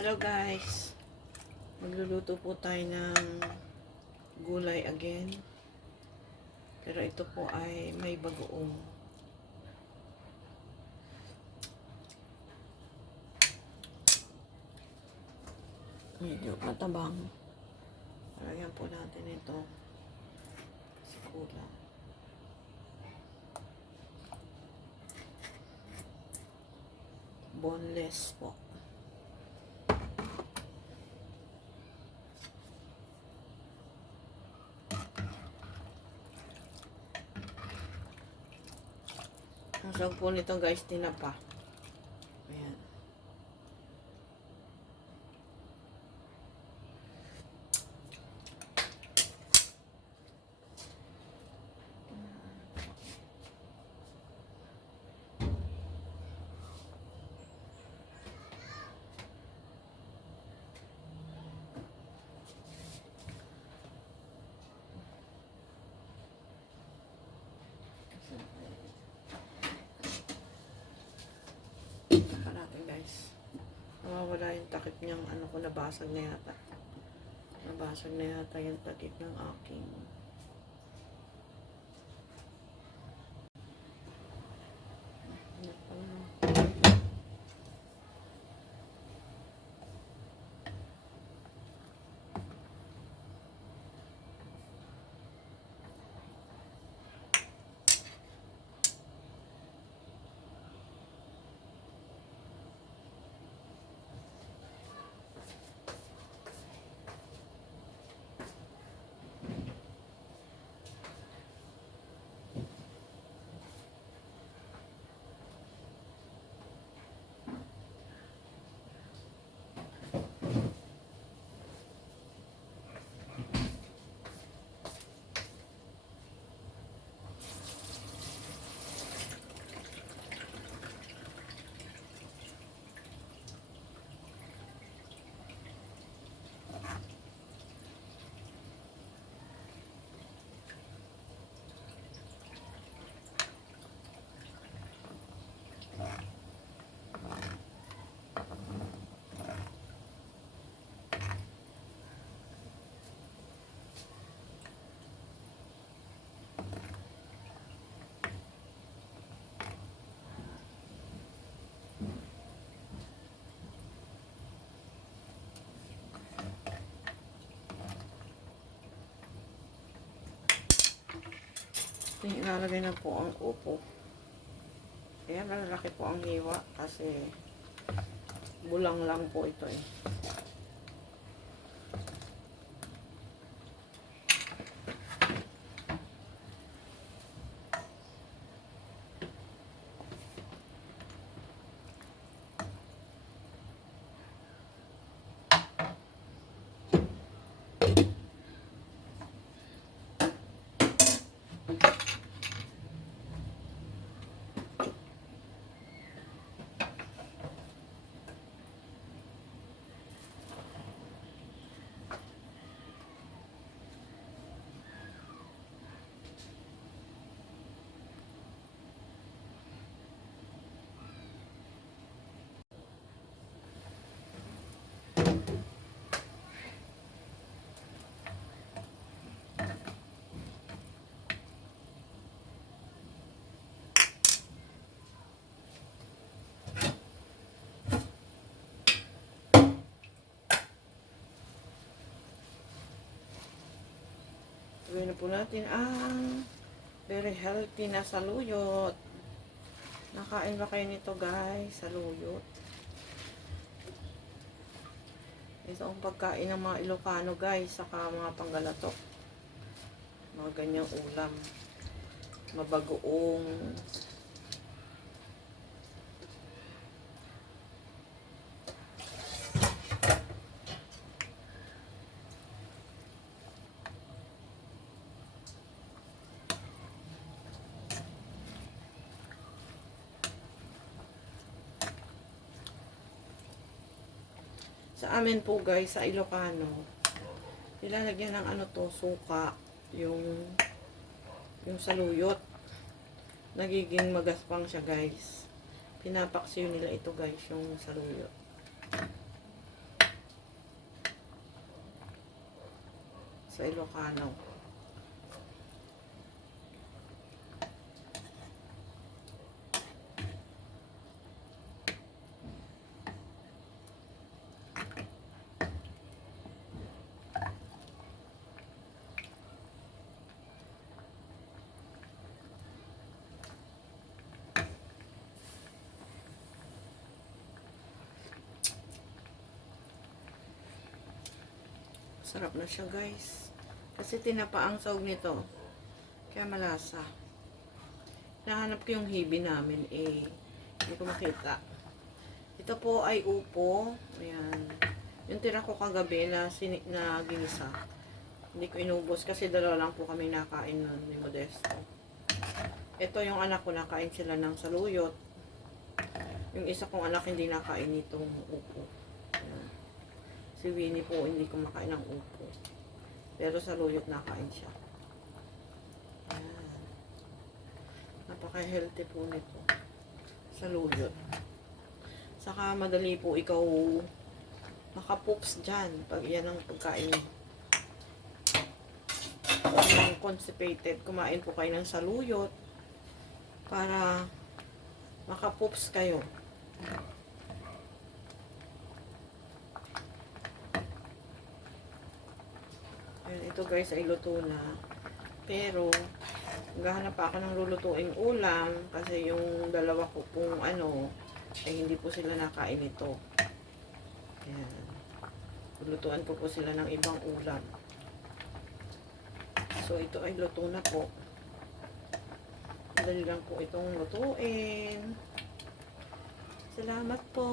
Hello guys, magluluto po tayo ng gulay again, pero ito po ay may bagoong. Medyo matabang. Lagyan po natin ito kasi kulang. Boneless po. Ang sawag po nito guys, tinapa. Ayan. Saka natin guys. Nawawala yung takip niyang ano ko, nabasag na yata. Nabasag na yata yung takip ng aking ilalagay na po ang upo. Kaya malalaki po ang hiwa kasi bulang lang po ito eh. Gawin na po natin ang very healthy na saluyot. Nakain ba kayo nito guys? Saluyot. Ito ang pagkain ng mga Ilocano guys, saka mga Panggalatok. Mga ganyang ulam. Mabagoong. Sa amin po guys, sa Ilocano, nilalagyan ng ano to, suka, yung saluyot. Nagiging magaspang siya guys. Pinapaksiyo nila ito guys, yung saluyot. sa Ilocano. Sarap na siya, guys. Kasi tinapa ang sahog nito. Kaya malasa. Nahanap ko yung hibi namin, hindi ko makita. Ito po ay upo. Ayan. Yung tira ko kagabi na ginisa. Hindi ko inubos kasi dalawa lang po kami nakain nun ni Modesto. Ito yung anak ko, nakain sila ng saluyot. Yung isa kong anak hindi nakain nitong upo. Ayan. Si Winnie po hindi kumakain ng upo. Pero saluyot nakain siya. Ayan. Napaka-healthy po nito. Saluyot. Saka madali po ikaw makapoops dyan pag yan ang pagkain mo. Kung constipated, kumain po kayo ng saluyot para makapoops kayo. Ayan, ito guys ay luto na. Pero maghahanap pa ako ng lulutuing ulam kasi yung dalawa ko pong ay hindi po sila nakain ito. Ayan. Lulutuan ko po sila ng ibang ulam. So ito ay luto na po. Dali lang po itong lutuin. Salamat po.